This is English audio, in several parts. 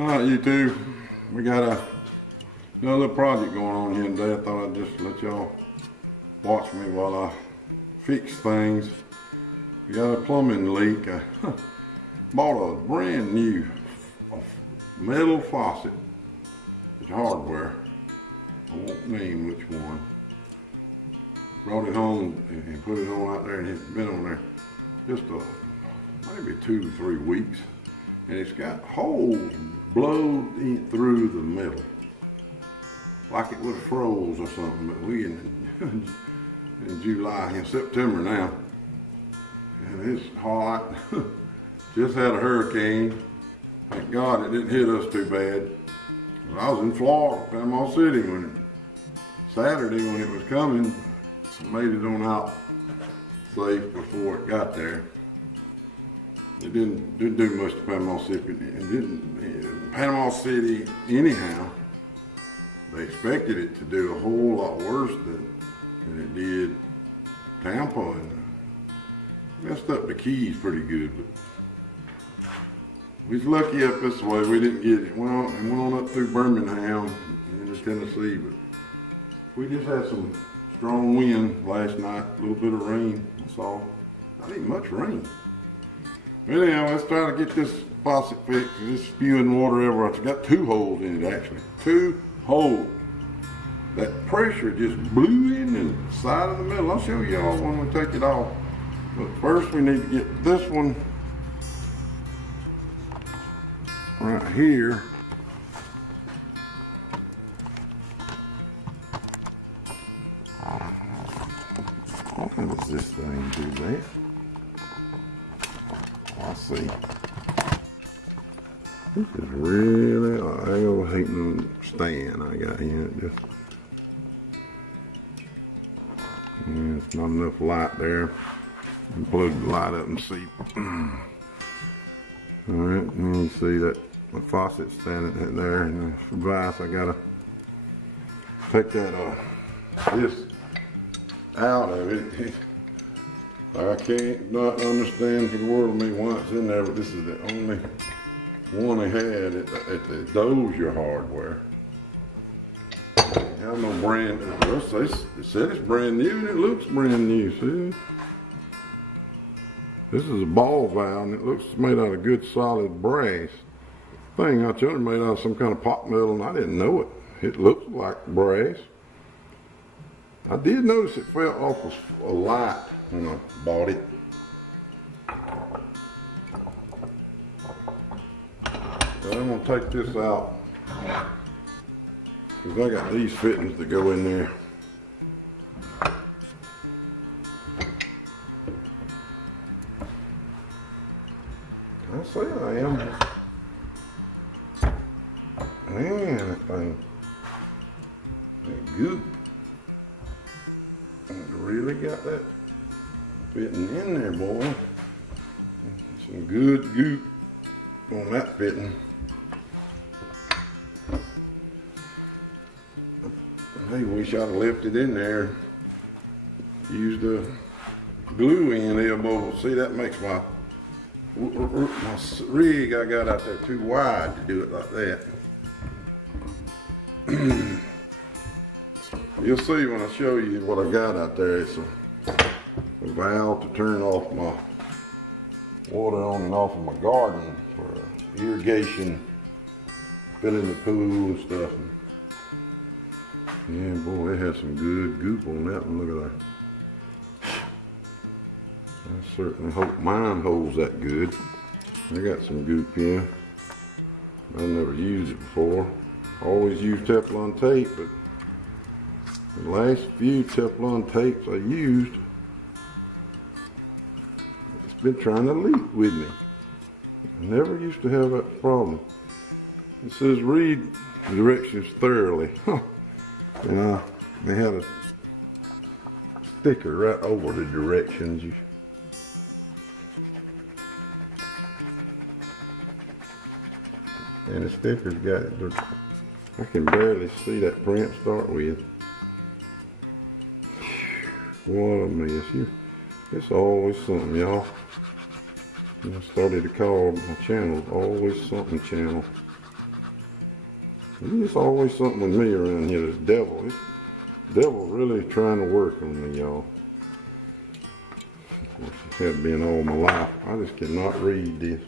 Alright, YouTube, we got another project going on here today. I thought I'd just let y'all watch me while I fix things. We got a plumbing leak. I bought a brand new metal faucet. It's hardware. I won't name which one. Brought it home and put it on out there, and it's been on there just maybe 2 to 3 weeks. And it's got holes blowed in through the middle, like it would have froze or something. But we in July, in September now, and it's hot. Just had a hurricane. Thank God it didn't hit us too bad. I was in Florida, Panama City, Saturday when it was coming. I made it on out safe before it got there. It didn't do much to Panama City. Panama City, anyhow, they expected it to do a whole lot worse than it did Tampa, and messed up the Keys pretty good. But we was lucky up this way. We didn't get it. Went on up through Birmingham into Tennessee, but we just had some strong wind last night. A little bit of rain. That's all. Not even much rain. Anyhow, let's try to get this faucet fixed. It's spewing water everywhere. It's got 2 holes in it, actually. 2 holes. That pressure just blew in the side of the middle. I'll show y'all when we take it off. But first we need to get this one right here. How does this thing do that? I see. This is really, I overheating stand I got here. It's not enough light there. Plug the light up and see. Alright, and you see that the faucet standing there, and the device, I gotta take that this out of it. I can't not understand for the world of me why it's in there, but this is the only one they had at the Dozier hardware. I have no brand. It said it's brand new, and it looks brand new. See, this is a ball valve, and it looks made out of good solid brass. Thing I told you made out of some kind of pot metal, and I didn't know it. It looks like brass. I did notice it fell off a light when I bought it. But I'm gonna take this out because I got these fittings to go in there. I say I am. Man, that thing, that goop. It really got that fitting in there, boy. Some good goop on that fitting. I wish I'd have left it in there. Used the glue in elbow. See, that makes my rig I got out there too wide to do it like that. You'll see when I show you what I got out there. It's a valve to turn off my water on and off of my garden for irrigation, filling the pool and stuff. Yeah, boy, it has some good goop on that one. Look at that. I certainly hope mine holds that good. I got some goop here. I've never used it before. Always used Teflon tape, but the last few Teflon tapes I used, it's been trying to leak with me. I never used to have that problem. It says read the directions thoroughly. And they had a sticker right over the directions. And the sticker's got it. I can barely see that print start with. What a mess. It's always something, y'all. I started to call my channel Always Something Channel. There's always something with me around here. This devil. This devil really trying to work on me, y'all. It has been all my life. I just cannot read this.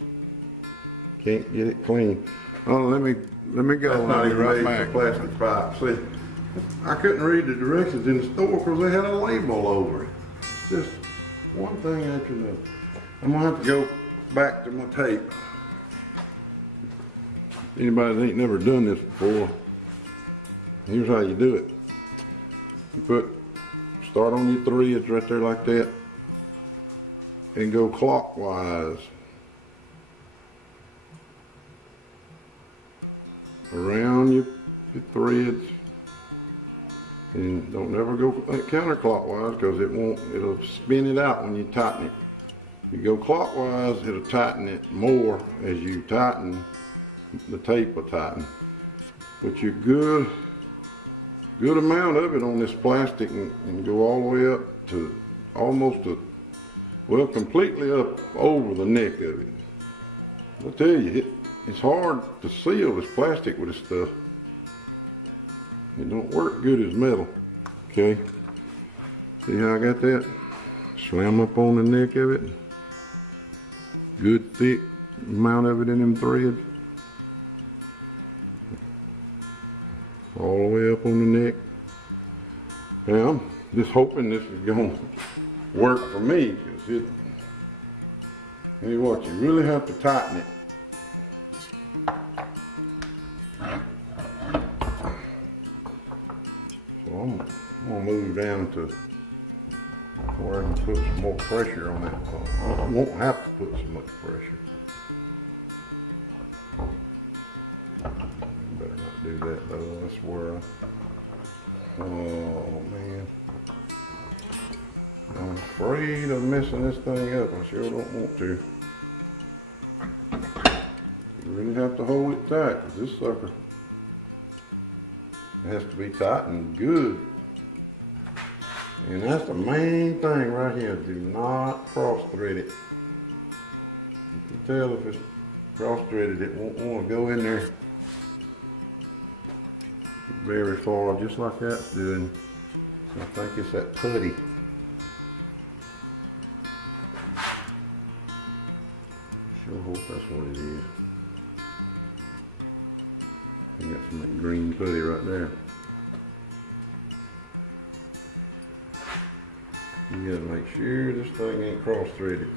Can't get it clean. Oh, let me go. That's not even right back. Plastic pipe. See, I couldn't read the directions in the store because they had a label over it. It's just one thing after another. I'm gonna have to go back to my tape. Anybody that ain't never done this before, here's how you do it. You start on your threads right there like that and go clockwise around your threads, and don't never go counterclockwise because it'll spin it out when you tighten it. If you go clockwise, it'll tighten it more. As you tighten, the tape will tighten. Put your good amount of it on this plastic and go all the way up to almost completely up over the neck of it. I tell you, it's hard to seal this plastic with this stuff. It don't work good as metal. Okay, see how I got that? Slam up on the neck of it. Good thick amount of it in them threads. All the way up on the neck. Now I'm just hoping this is going to work for me, because tell you what, you really have to tighten it. So I'm gonna move down to where I can put some more pressure on that. I won't have to put so much pressure. Better not do that though. That's where oh man, I'm afraid of messing this thing up. I sure don't want to. You really have to hold it tight, because this sucker has to be tightened good. And that's the main thing right here. Do not cross thread it. You can tell if it's cross threaded, it won't want to go in there very far, just like that's doing. I think it's that putty. Sure hope that's what it is. You got some green putty right there. You gotta make sure this thing ain't cross threaded.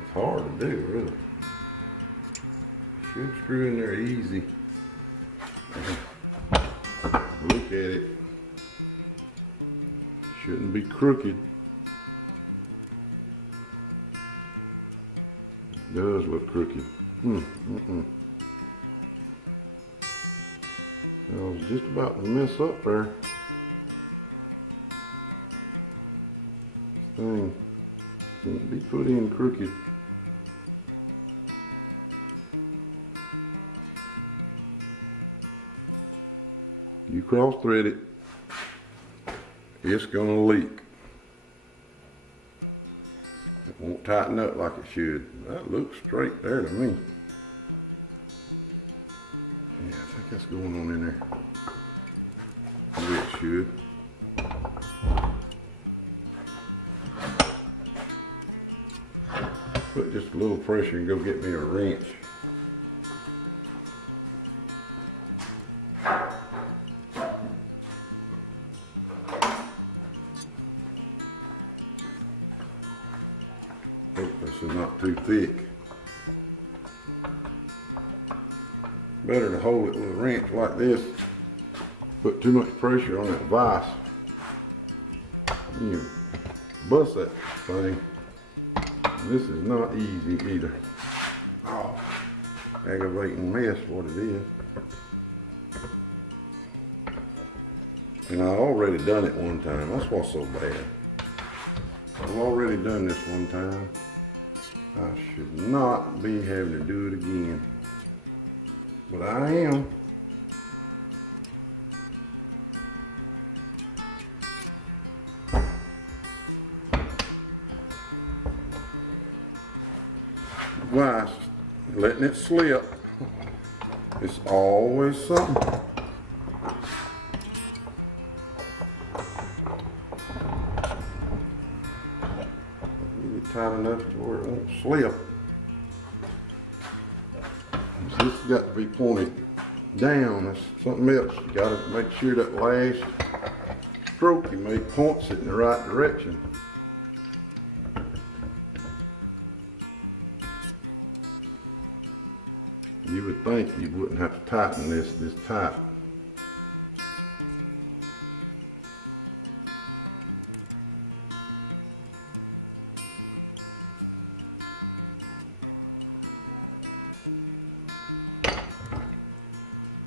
It's hard to do, really. Should screw in there easy. Look at it. Shouldn't be crooked. It does look crooked. I was just about to mess up there. This thing can't be put in crooked. You cross thread it, it's gonna leak. It won't tighten up like it should. That looks straight there to me. Yeah, I think that's going on in there. Maybe it should. Put just a little pressure and go get me a wrench. Hope this is not too thick. Better to hold it with a wrench like this. Put too much pressure on that vise, you bust that thing. This is not easy either. Oh, aggravating mess what it is. And I already done it one time. That's what's so bad. I've already done this one time. I should not be having to do it again. But I am. Vise, letting it slip. It's always something. Get it tight enough to where it won't slip. This has got to be pointed down. That's something else. You got to make sure that last stroke you make points it in the right direction. You would think you wouldn't have to tighten this tight.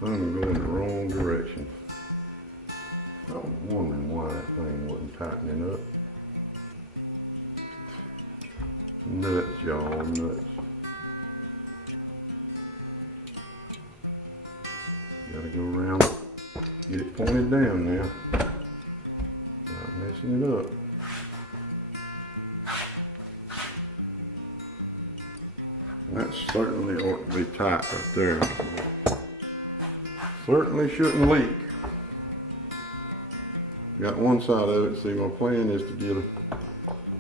I'm going the wrong direction. I was wondering why that thing wasn't tightening up. Nuts, y'all, nuts. Gotta go around, get it pointed down now. Not messing it up. That certainly ought to be tight right there. Certainly shouldn't leak. Got one side of it. See, my plan is to get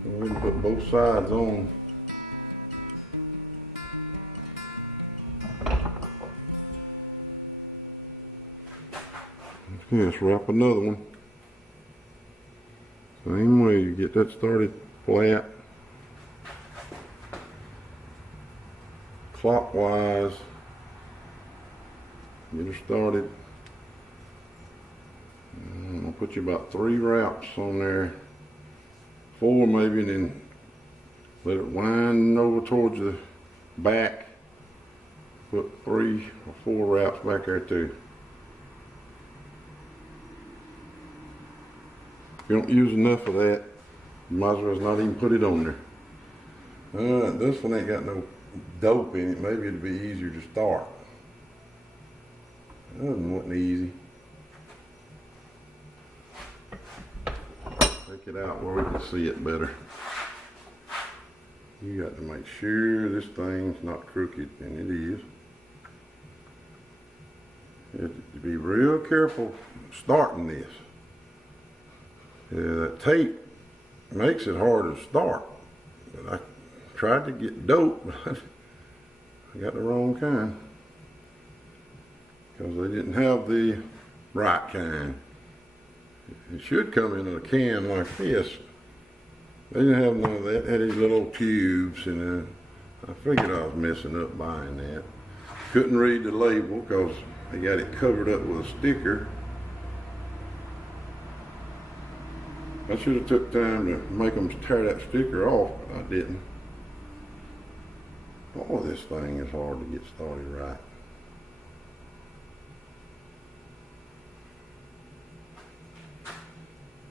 we can put both sides on. Okay, let's wrap another one. Same way, you get that started flat, clockwise. Get her started. I'm gonna put you about 3 wraps on there, 4 maybe, and then let it wind over towards the back. Put 3 or 4 wraps back there too. If you don't use enough of that, you might as well not even put it on there. This one ain't got no dope in it. Maybe it'd be easier to start. That wasn't easy. Take it out where we can see it better. You got to make sure this thing's not crooked, and it is. You have to be real careful starting this. That tape makes it hard to start. But I tried to get dope, but I got the wrong kind. Because they didn't have the right kind. It should come in a can like this. They didn't have none of that. They had these little tubes, and I figured I was messing up buying that. Couldn't read the label because they got it covered up with a sticker. I should have took time to make them tear that sticker off, but I didn't. Oh, this thing is hard to get started right.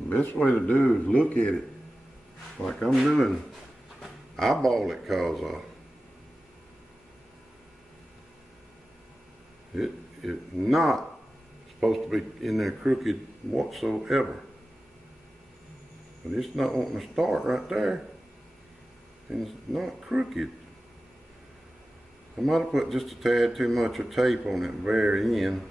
The best way to do is look at it like I'm doing. Eyeball it, cause it's not supposed to be in there crooked whatsoever. But it's not wanting to start right there. And it's not crooked. I might have put just a tad too much of tape on that very end.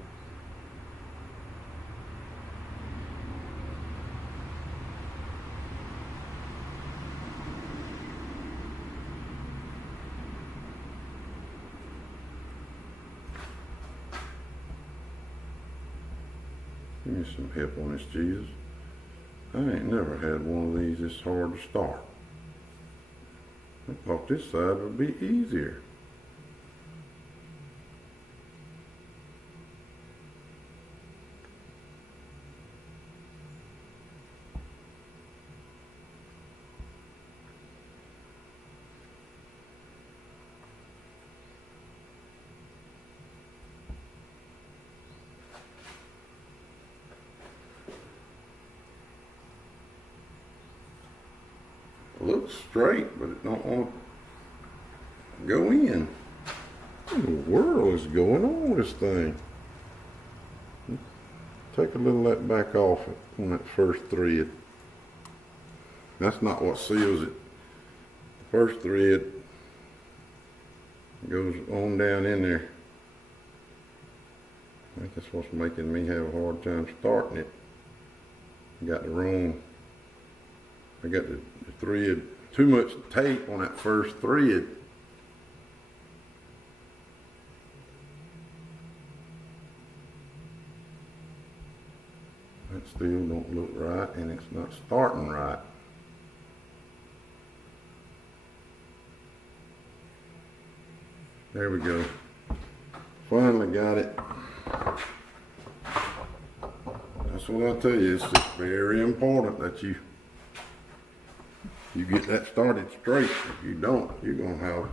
Give me some help on this, Jesus. I ain't never had one of these this hard to start. I thought this side would be easier. Looks straight, but it don't want to go in. What in the world is going on with this thing? Take a little of that back off on that first thread. That's not what seals it. The first thread goes on down in there. I think that's what's making me have a hard time starting it. I got the wrong, I got the thread, too much tape on that first thread. That still don't look right, and it's not starting right. There we go. Finally got it. That's what I tell you, it's just very important that you get that started straight. If you don't, you're gonna have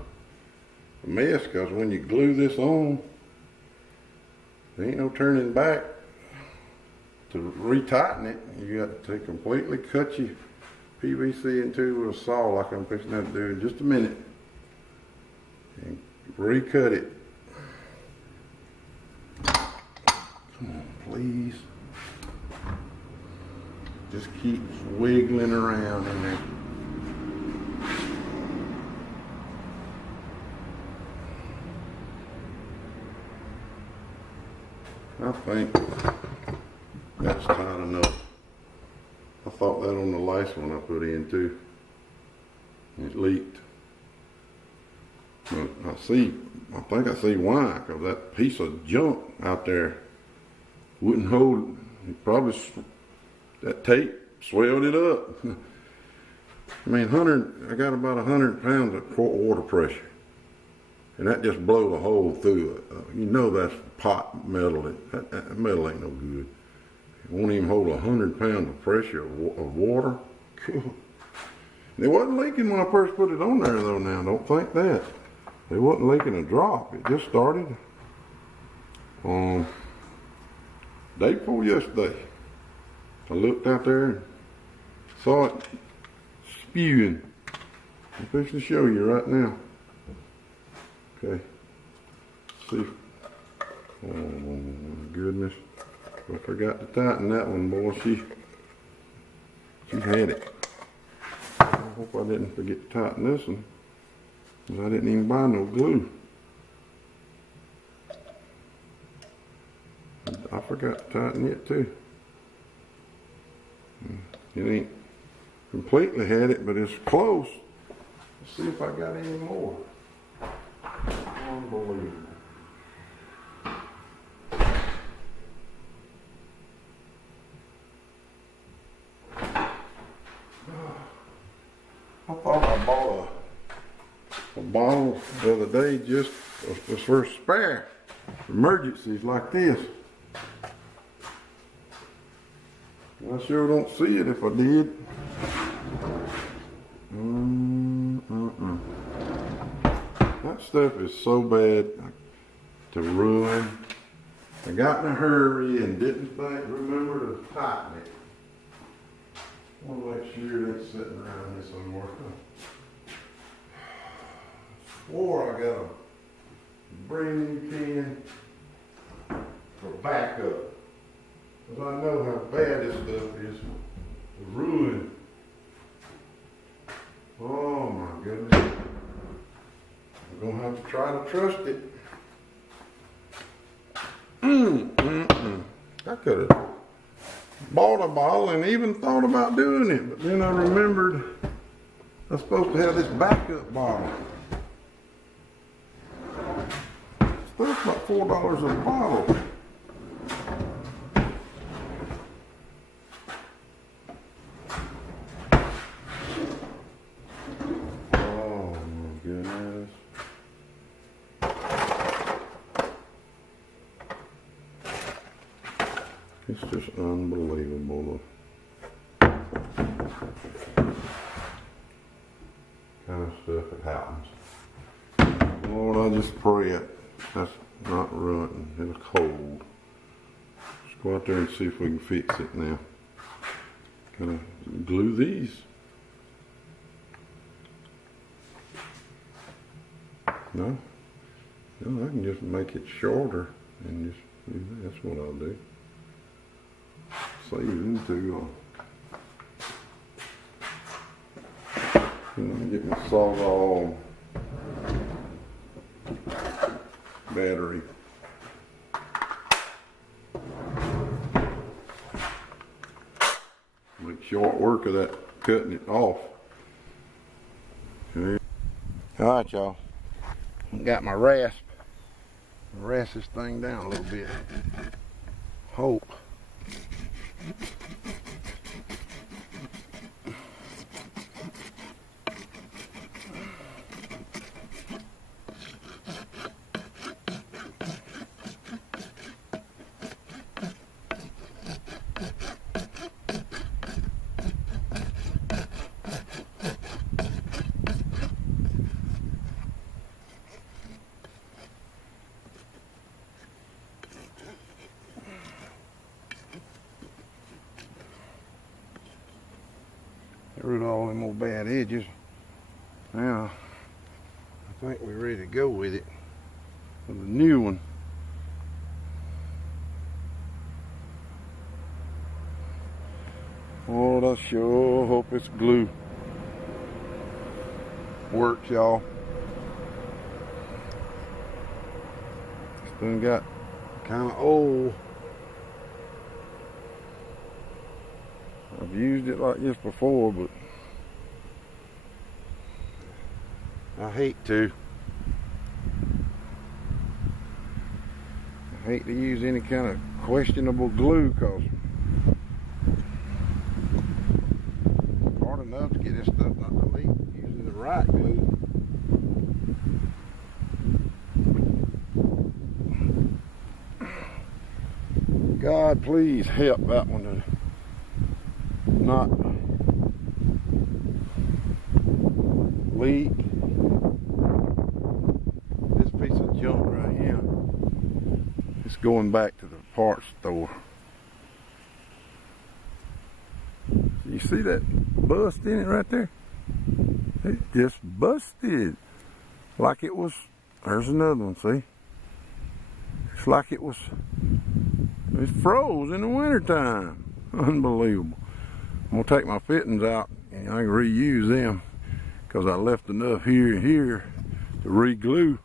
a mess, because when you glue this on, there ain't no turning back. To retighten it, you got to completely cut your PVC into a saw like I'm fixing to do in just a minute, and recut it. Come on, please. Just keep wiggling around in there. I think that's tight enough. I thought that on the last one I put in too. It leaked. But I think I see why, because that piece of junk out there wouldn't hold. It probably, that tape swelled it up. I mean, I got about 100 pounds of water pressure. And that just blowed a hole through it. You know that's pot metal. That metal ain't no good. It won't even hold 100 pounds of pressure of water. Cool. It wasn't leaking when I first put it on there though now. Don't think that. It wasn't leaking a drop. It just started day before yesterday. I looked out there and saw it spewing. I'm fixing to show you right now. Okay. See. Oh my goodness. I forgot to tighten that one, boy. She had it. I hope I didn't forget to tighten this one, because I didn't even buy no glue. I forgot to tighten it too. It ain't completely had it, but it's close. Let's see if I got any more. Unbelievable. I thought I bought a bottle the other day just for spare emergencies like this. I sure don't see it if I did. That stuff is so bad to ruin. I got in a hurry and didn't remember to tighten it. I want to make sure it ain't sitting around here somewhere. Swore I got a brand new can for backup. Because I know how bad this stuff is to ruin. Oh my goodness. I'm going to have to try to trust it. I could have bought a bottle and even thought about doing it, but then I remembered I was supposed to have this backup bottle. It's about $4 a bottle. Oh my goodness. It's just unbelievable. Kind of stuff that happens. Lord, I just pray that's not running. It's cold. Let's go out there and see if we can fix it now. Gonna glue these. No? No, I can just make it shorter and just do that. That's what I'll do. Save into get my Sawzall battery. short work of that cutting it off. Okay. All right, y'all. Got my rasp. Rasp this thing down a little bit. Hope. Get rid of all them old bad edges. Now, I think we're ready to go with it. With the new one. Oh, I sure hope it's glue works, y'all. This thing got kind of old. I've used it like this before, but I hate to. I hate to use any kind of questionable glue, because it's hard enough to get this stuff not to leak using the right glue. God, please help that one to not leak. This piece of junk right here, it's going back to the parts store. You see that bust in it right there? It just busted. Like it was, there's another one, see? It's like it froze in the wintertime. Unbelievable. I'm gonna take my fittings out and I can reuse them, because I left enough here and here to re-glue.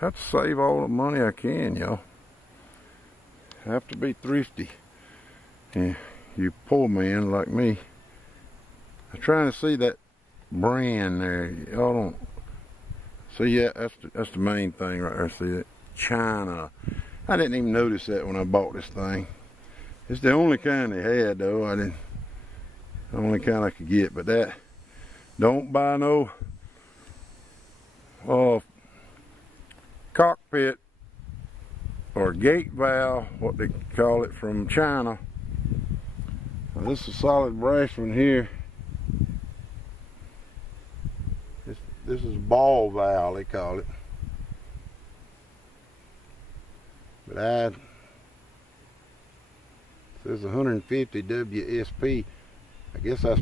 Have to save all the money I can, y'all. Have to be thrifty. And you poor man like me, I'm trying to see that brand there. Y'all don't see that? That's the main thing right there. See that? China. I didn't even notice that when I bought this thing. It's the only kind they had, though. The only kind I could get. But that, don't buy no cockpit or gate valve, what they call it, from China. Now, this is a solid brass one here. This is ball valve, they call it. But it says 150 WSP. I guess that's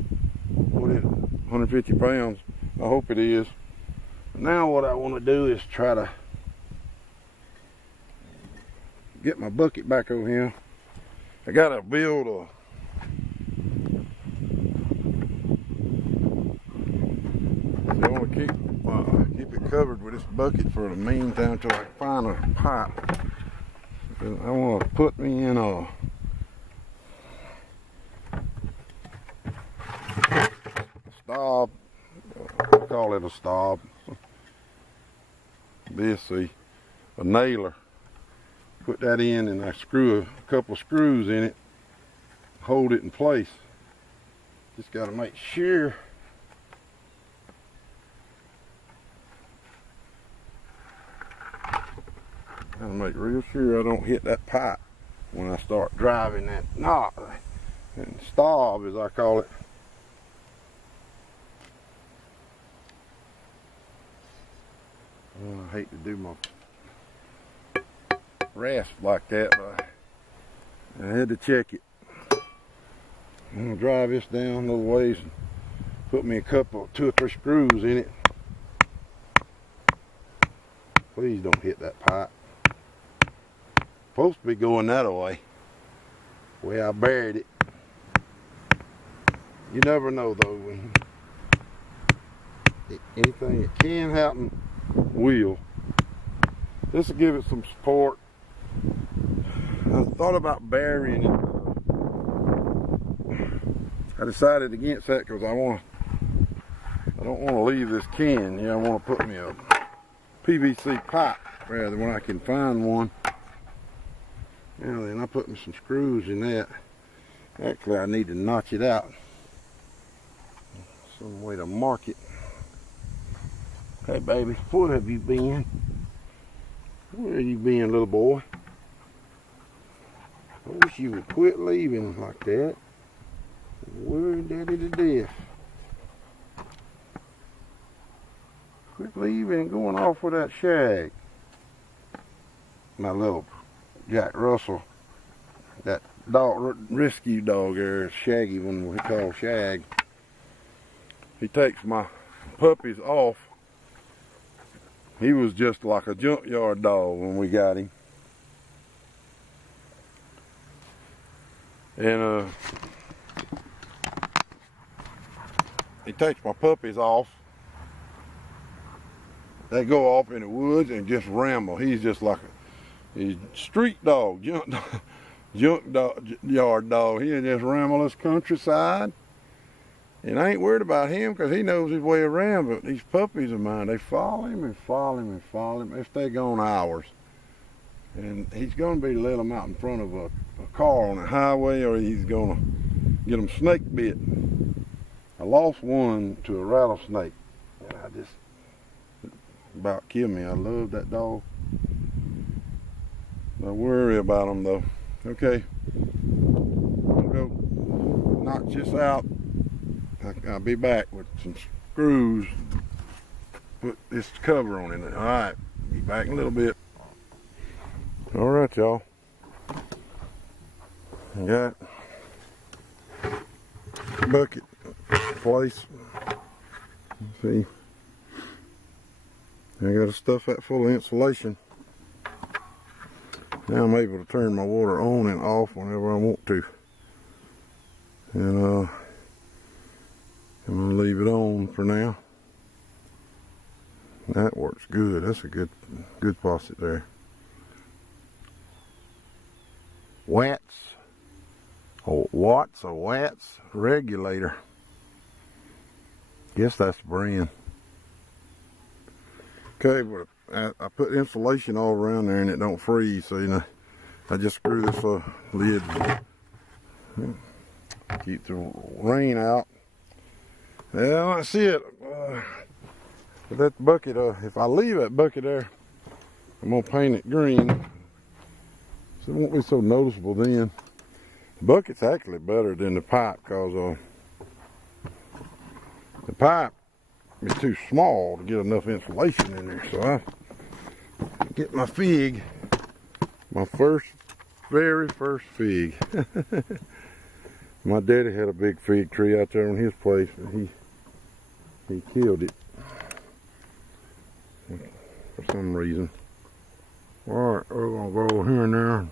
what it is, 150 pounds. I hope it is. Now what I want to do is try to get my bucket back over here. I gotta build a I want to keep it covered with this bucket for the meantime until I find a pipe. I want to put me in a stop. I call it a stop. This, see, a nailer. Put that in, and I screw a couple screws in it, hold it in place. Just got to make sure Gotta make real sure I don't hit that pipe when I start driving that knob, and stop, as I call it. Oh, I hate to do my rasp like that, but I had to check it. I'm gonna drive this down a little ways and put me two or three screws in it. Please don't hit that pipe. Supposed to be going that way, where I buried it. You never know, though. When anything that can happen will. This will give it some support. I thought about burying it I decided against that because I don't want to leave this can. I want to put me a PVC pipe rather when I can find one. Then I put me some screws in that. Actually, I need to notch it out. Some way to mark it. Hey baby, where have you been? Where have you been, little boy? I wish you would quit leaving like that. Worried daddy to death. Quit leaving and going off with that Shag. My little Jack Russell, that dog, rescue dog there, Shaggy one we call Shag. He takes my puppies off. He was just like a junkyard dog when we got him. And he takes my puppies off. They go off in the woods and just ramble. He's just like a street dog, junkyard dog. He'll just ramble this countryside. And I ain't worried about him because he knows his way around. But these puppies of mine, they follow him and follow him and follow him. They stay gone hours. And he's going to be let them out in front of a car on the highway, or he's going to get them snake bit. I lost one to a rattlesnake. And I just about killed me. I love that dog. Don't worry about them though. Okay. I'll go knock this out. I'll be back with some screws. Put this cover on it. Alright. Be back in a little bit. Alright, y'all. I got bucket place. See. I got to stuff that full of insulation. Now I'm able to turn my water on and off whenever I want to. And I'm going to leave it on for now. That works good. That's a good faucet there. Watts or Watts regulator. Guess that's the brand. Okay, but I put insulation all around there and it don't freeze, so I just screw this lid. Keep the rain out. Yeah, that's it. But that bucket, if I leave that bucket there, I'm gonna paint it green, so it won't be so noticeable then. The bucket's actually better than the pipe because the pipe is too small to get enough insulation in there. So I get my fig, my very first fig. My daddy had a big fig tree out there on his place, and he killed it for some reason. Alright, we're gonna go over here now.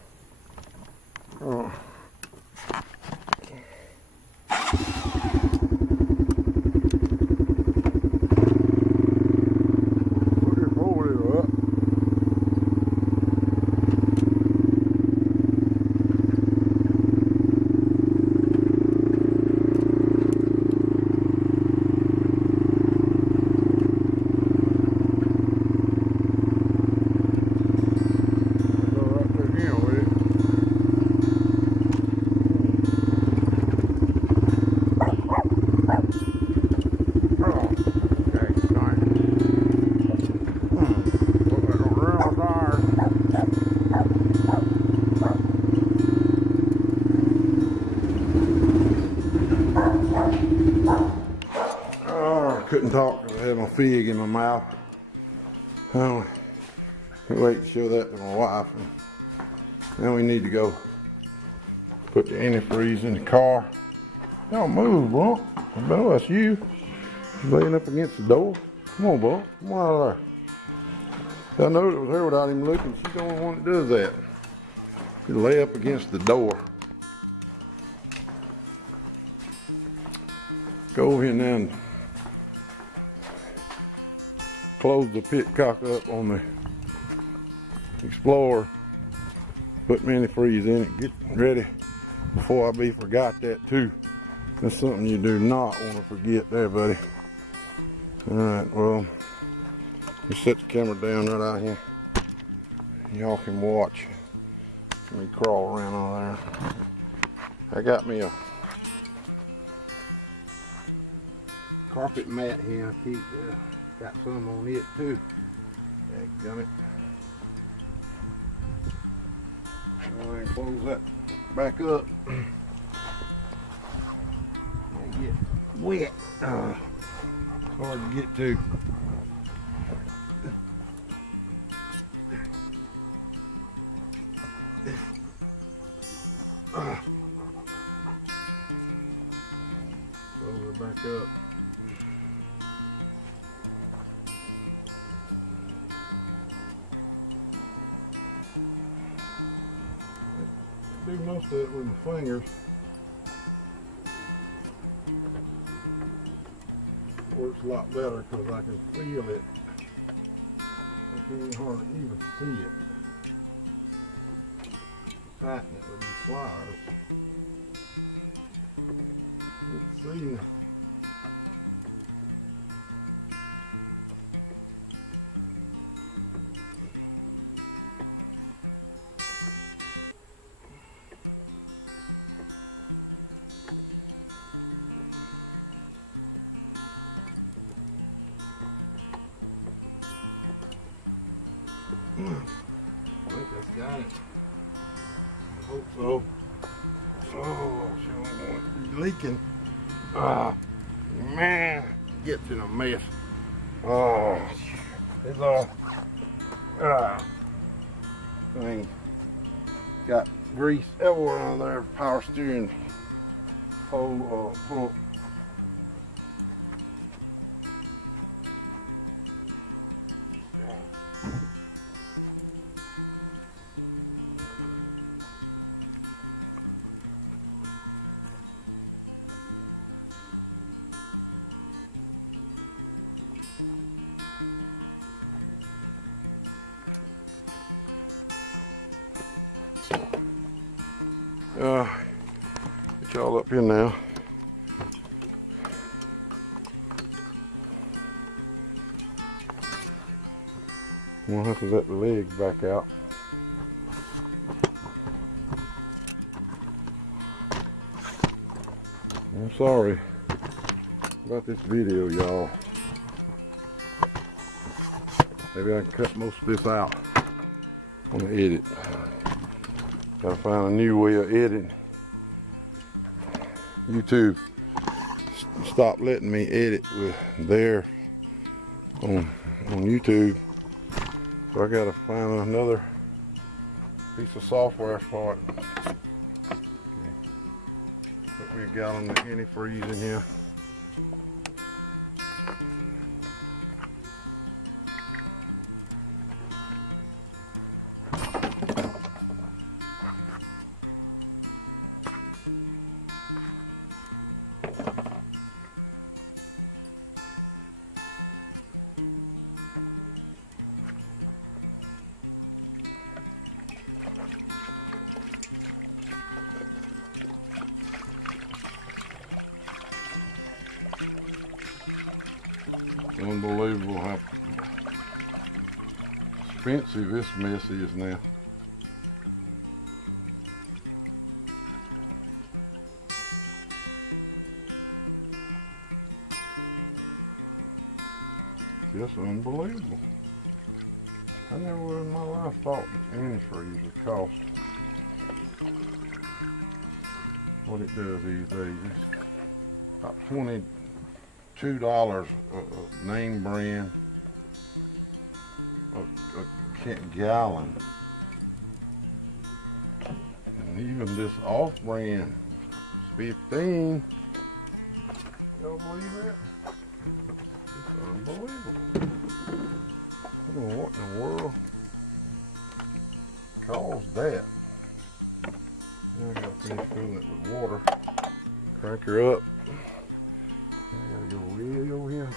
Couldn't talk because I had my fig in my mouth. Can't wait to show that to my wife. Now we need to go put the antifreeze in the car. Don't move, bro. No, that's you. You're laying up against the door. Come on, bro. Come on out of there. I know it was her without him looking. She's the only one that does that. You lay up against the door. Go over here now and close the pit cock up on the Explorer. Put antifreeze in it. Get ready before I forgot that too. That's something you do not want to forget there, buddy. Alright, well, you set the camera down right out here. Y'all can watch me crawl around on there. I got me a carpet mat here. I keep got some on it too. Dadgummit. Go ahead and close that back up. Get wet. It's hard to get to. Close it back up. I do most of it with my fingers. Works a lot better because I can feel it. I can't hardly even see it. Tighten it with these pliers. Let's see. I think that's got it. I hope so. Oh, she don't want to be leaking. Ah, man, gets in a mess. Oh, it's all thing got grease everywhere on there. Power steering pole pump. Get y'all up here now. We'll have to let the legs back out. I'm sorry about this video, y'all. Maybe I can cut most of this out on the edit. Gotta find a new way of editing. YouTube stopped letting me edit with there on YouTube, so I gotta find another piece of software for it. Put me a gallon of antifreeze in here. Unbelievable how expensive this mess is now. Just unbelievable. I never would in my life thought antifreeze would cost what it does these days. It's about $22 a name brand a gallon, and even this off brand is $15. Y'all believe that? It's unbelievable. I don't know what in the world caused that. Now I gotta finish filling it with water. Crank her up. I gotta go way over here.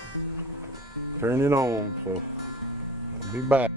Turn it on, so I'll be back.